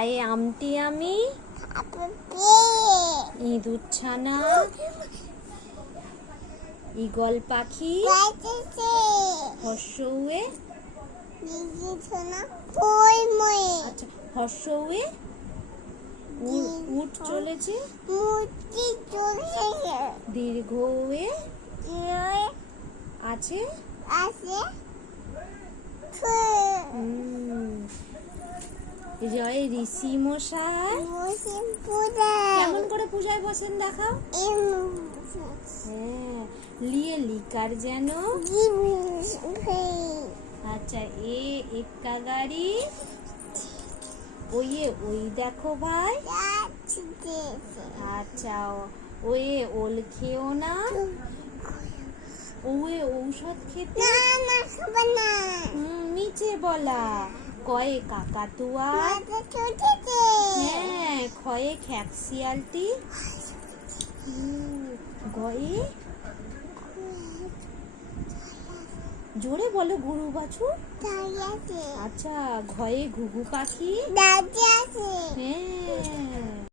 আয়ে আমটি আমি ইঁদুর ছানা ঈগল পাখি হর্ষউয়ে আচ্ছা হর্ষউয়ে উট চলেছে দীর্ঘউয়ে আছে জয় ঋষি মশাই কেমন করে পূজায় বসেন দেখাও। হ্যাঁ লিয়ে লিকার যেন আচ্ছা এক্কা গাড়ি ওয়ে ওই দেখো ভাই আচ্ছা ওয়ে ওল খেও না ওয়ে ঔষধ খেতে নিচে বলা কয়ে কাকাতুয়া হ্যাঁ খয়ে খ্যাকশিয়ালটি গয়ে জোরে বলো গরু বাছুর আচ্ছা ঘয়ে ঘুঘু পাখি হ্যাঁ